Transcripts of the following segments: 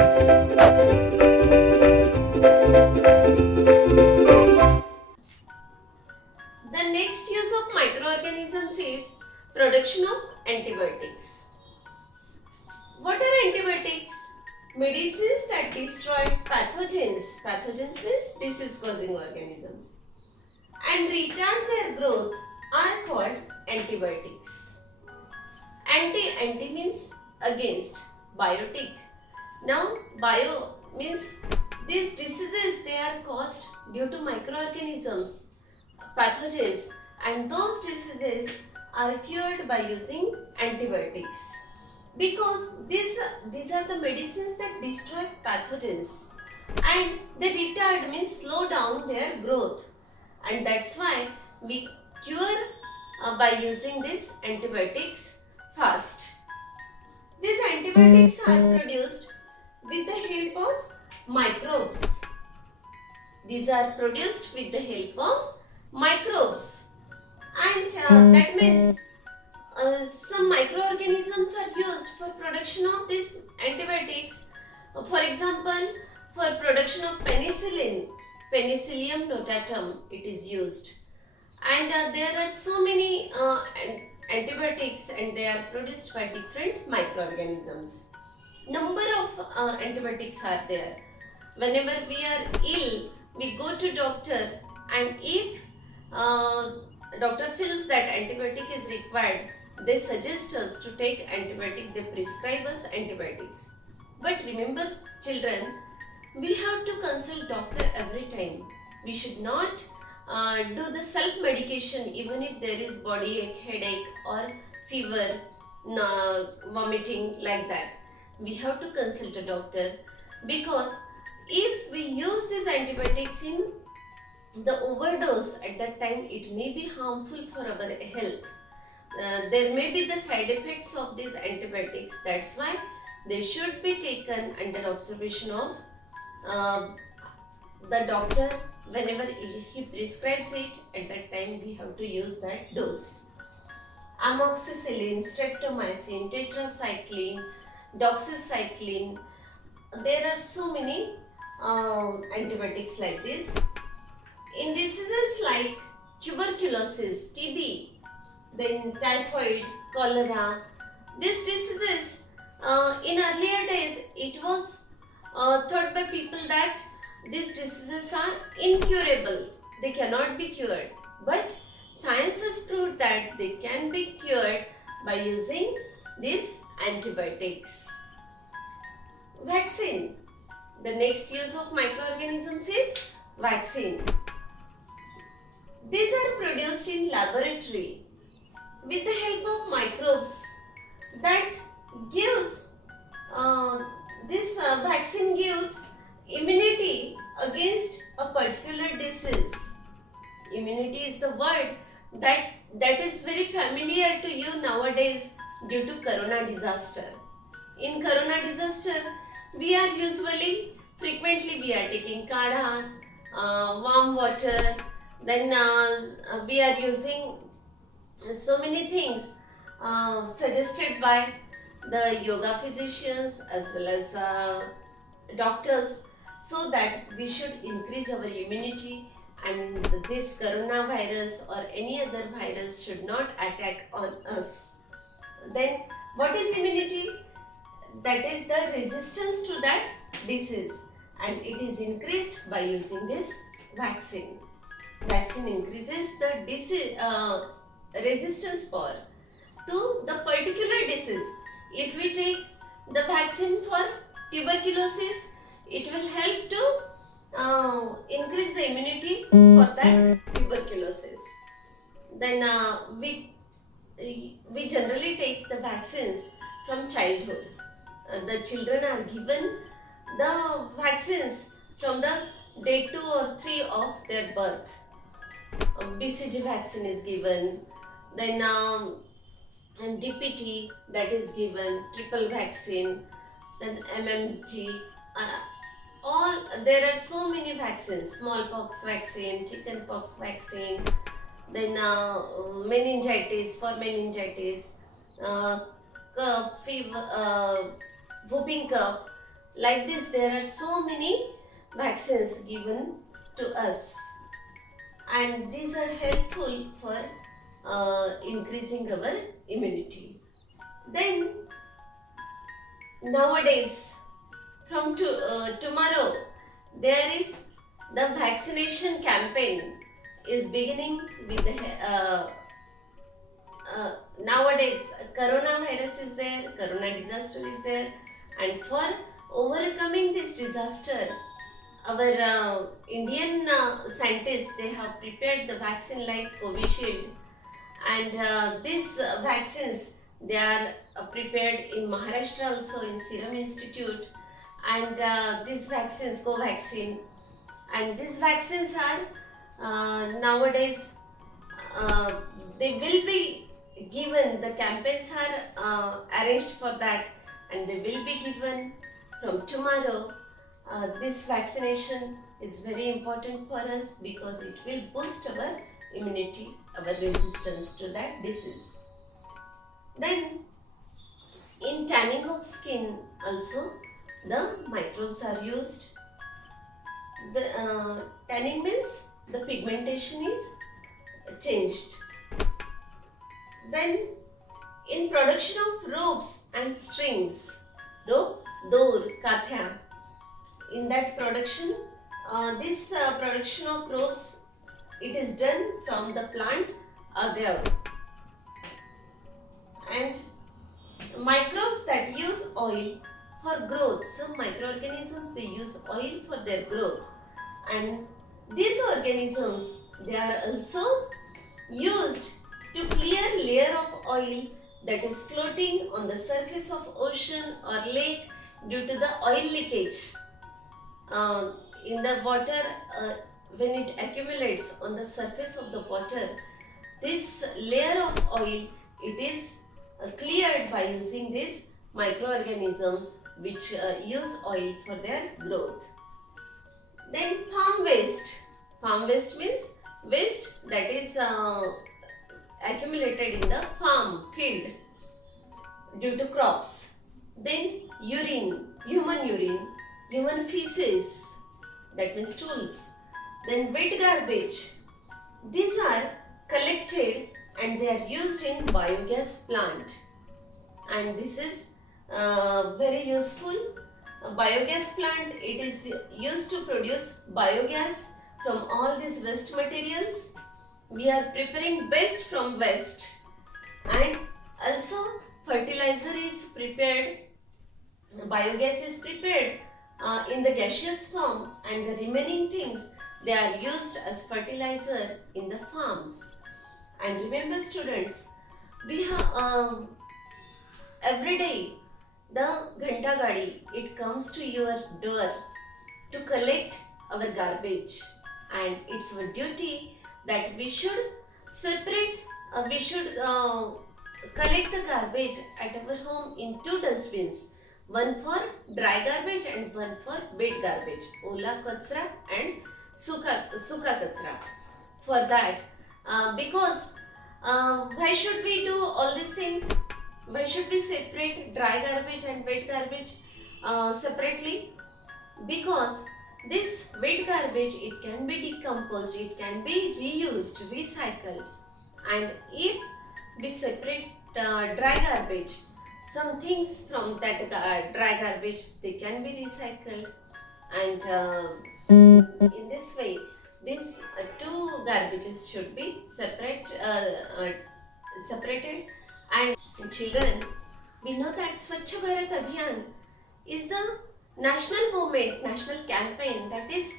The next use of microorganisms is production of antibiotics. What are antibiotics? Medicines that destroy pathogens. Pathogens means disease-causing organisms, and retard their growth are called antibiotics. Anti means against, biotic. Now bio means these diseases, they are caused due to microorganisms, pathogens, and those diseases are cured by using antibiotics, because these are the medicines that destroy pathogens and they retard means slow down their growth, and that's why we cure by using these antibiotics fast. These antibiotics are produced with the help of microbes. These are produced with the help of microbes, and that means some microorganisms are used for production of these antibiotics. For example, for production of penicillin, Penicillium notatum, it is used, and there are so many antibiotics, and they are produced by different microorganisms. Number of antibiotics are there. Whenever we are ill, we go to doctor, and if doctor feels that antibiotic is required, they suggest us to take antibiotic, they prescribe us antibiotics. But remember children, we have to consult doctor every time. We should not do the self-medication even if there is body ache, headache or fever, vomiting, like that. We have to consult a doctor, because if we use these antibiotics in the overdose at that time, it may be harmful for our health. There may be the side effects of these antibiotics. That's why they should be taken under observation of the doctor. Whenever he prescribes it, at that time we have to use that dose. Amoxicillin, streptomycin, tetracycline, doxycycline, there are so many antibiotics like this. In diseases like tuberculosis, TB, then typhoid, cholera, these diseases, in earlier days it was thought by people that these diseases are incurable, they cannot be cured, but science has proved that they can be cured by using these antibiotics. Vaccine. The next use of microorganisms is vaccine. These are produced in laboratory with the help of microbes that gives this vaccine gives immunity against a particular disease. Immunity is the word that is very familiar to you nowadays due to corona disaster. In corona disaster, we are frequently we are taking kadhas, warm water, then we are using so many things suggested by the yoga physicians as well as doctors, so that we should increase our immunity and this coronavirus or any other virus should not attack on us. Then what is immunity? That is the resistance to that disease, and it is increased by using this vaccine. Vaccine increases the disease resistance power to the particular disease. If we take the vaccine for tuberculosis, it will help to increase the immunity for that tuberculosis. Then we generally take the vaccines from childhood. The children are given the vaccines from the day 2 or 3 of their birth. BCG vaccine is given, then and DPT, that is given, triple vaccine, then MMG, there are so many vaccines, smallpox vaccine, chickenpox vaccine, then meningitis, for meningitis, cough, fever, whooping cough, Like this, there are so many vaccines given to us, and these are helpful for increasing our immunity. Then nowadays, from tomorrow, there is the vaccination campaign is beginning with the nowadays coronavirus is there, corona disaster is there, and for overcoming this disaster, our Indian scientists, they have prepared the vaccine like Covishield, and these vaccines, they are prepared in Maharashtra also in Serum Institute, and these vaccines, Covaxin, and these vaccines are nowadays uh, they will be given, the campaigns are arranged for that, and they will be given from tomorrow. This vaccination is very important for us because it will boost our immunity, our resistance to that disease. Then in tanning of skin also the microbes are used. The tanning means the pigmentation is changed. Then in production of ropes and strings, rope, door, kathya, in that production, this production of ropes, it is done from the plant agave. And microbes that use oil for growth, some microorganisms, they use oil for their growth, and these organisms, they are also used to clear layer of oil that is floating on the surface of ocean or lake due to the oil leakage. In the water, when it accumulates on the surface of the water, this layer of oil, it is cleared by using these microorganisms which use oil for their growth. Then farm waste. Farm waste means waste that is accumulated in the farm field due to crops. Then urine, human feces, that means stools. Then wet garbage. These are collected and they are used in biogas plant, and this is very useful. A biogas plant, it is used to produce biogas from all these waste materials. We are preparing best from waste, and also fertilizer is prepared, the biogas is prepared in the gaseous form, and the remaining things, they are used as fertilizer in the farms. And remember students, we have every day the ghanta gadi, it comes to your door to collect our garbage, and it's our duty that we should separate, we should collect the garbage at our home in two dustbins, one for dry garbage and one for wet garbage, ola kachra and suka kachra. For that, because why should we do all these things? Why should we separate dry garbage and wet garbage separately? Because this wet garbage, it can be decomposed, it can be reused, recycled, and if we separate dry garbage, some things from that dry garbage, they can be recycled, and in this way these two garbages should be separated. And children, we know that Swachh Bharat Abhiyan is the national movement, national campaign that is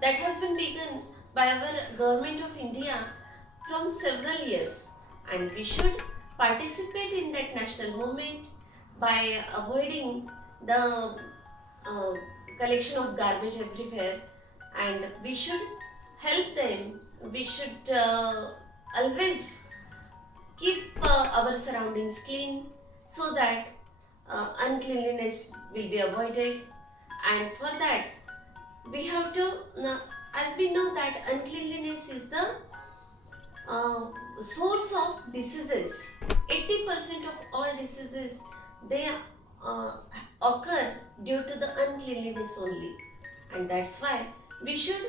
that has been begun by our government of India from several years, and we should participate in that national movement by avoiding the collection of garbage everywhere, and we should help them. We should always keep our surroundings clean so that uncleanliness will be avoided. And for that, we have to, as we know that uncleanliness is the source of diseases. 80% of all diseases, they occur due to the uncleanliness only, and that's why we should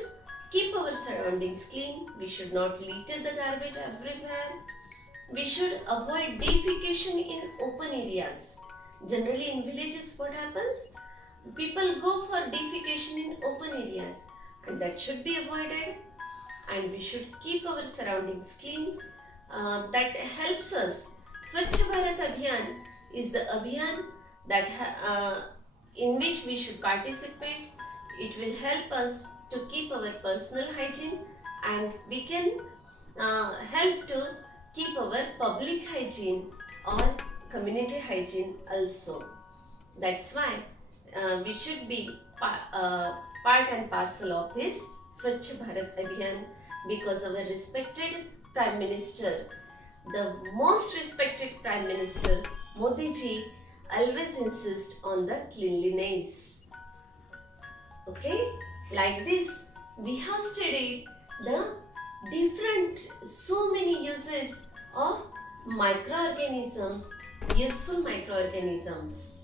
keep our surroundings clean. We should not litter the garbage everywhere. We should avoid defecation in open areas. Generally in villages what happens? People go for defecation in open areas, and that should be avoided, and we should keep our surroundings clean. That helps us. Swachh Bharat Abhiyan is the abhiyan that in which we should participate. It will help us to keep our personal hygiene, and we can help to keep our public hygiene or community hygiene also. That's why we should be part and parcel of this Swachh Bharat Abhiyan, because our respected Prime Minister, the most respected Prime Minister Modi ji, always insists on the cleanliness. Okay, like this we have studied the so many uses of microorganisms, useful microorganisms.